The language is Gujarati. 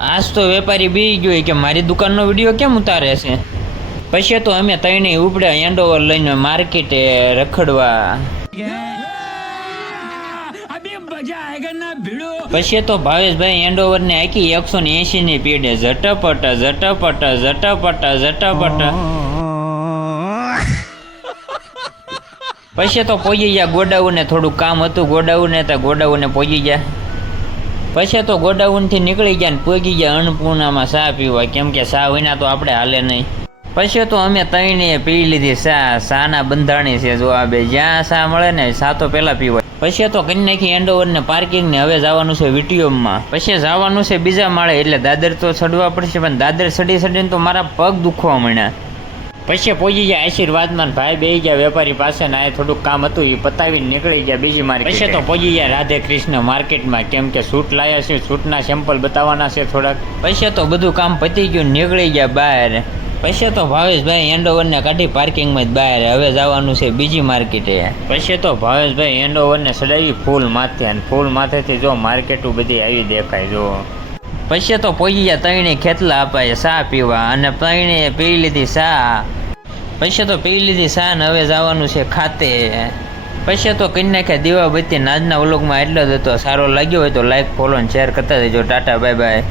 આજ તો વેપારી બી ગયો કે મારી દુકાનનો વિડીયો કેમ ઉતારે છે. પછી તો અમે ત્રણેય ઉપડ્યા હેન્ડઓવર લઈને માર્કેટે રખડવા. પછી તો ભાવેશભાઈ હેન્ડઓવર ને આખી 180 ની પીડે ઝટપટ ઝટપટ ઝટપટ ઝટપટ. પછી તો પહોંચી ગયા ગોડાઉન ને થોડું કામ હતું ગોડાઉન ને તો ગોડાઉન ને પહોંચી ગયા. પછી તો ગોડાઉન થી નીકળી ગયા ને પહોંચી ગયા અન્નપૂર્ણામાં ચા પીવા, કેમ કે ચા વિના તો આપણે હાલે નહીં. પછી તો અમે ત્રણે પી લીધી ચા ના બંધાણી છે. જો આ બે જ્યાં ચા મળે ને ચા તો પેલા પીવાય. પછી તો કરી નાખી હેન્ડઓવર ને પાર્કિંગ ને હવે જવાનું છે વિટીઓમાં. પછી જવાનું છે બીજા માળે, એટલે દાદર તો ચડવા પડશે, પણ દાદર ચડી ચડીને તો મારા પગ દુખવા માંડ્યા. પછી પહોંચી ગયા આશીર્વાદમાં, ભાઈ બેસી ગયા વેપારી પાસે ને આ થોડુંક કામ હતું એ પતાવીને નીકળી ગયા બીજી માર્કેટ. પછી તો પહોંચી ગયા રાધે કૃષ્ણ માર્કેટમાં, કેમ કે સૂટ લાયા છે, સૂટના સેમ્પલ બતાવવાના છે થોડાક. પછી તો બધું કામ પતી ગયું, નીકળી ગયા બહાર. પછી તો ભાવેશભાઈ હેન્ડઓવર ને કાઢી પાર્કિંગમાં જ બહાર, હવે જવાનું છે બીજી માર્કેટે. પછી તો ભાવેશભાઈ હેન્ડઓવર ને ચડાવી ફૂલ માથે, અને ફૂલ માથેથી જો માર્કેટો બધી આવી દેખાય જો. પછી તો પહોંચી ગયા ત્રણે ખેતલા અપાય ચા પીવા, અને ત્રણે પી લીધી ચા. પછી તો પી લીધી ચા ને હવે જવાનું છે ખાતે. પછી તો કરી નાખ્યા દીવાબત્તી. આજના વ્લોગમાં એટલો જ હતો. સારો લાગ્યો હોય તો લાઈક ફોલો અને શેર કરતા જજો. Tata bye bye.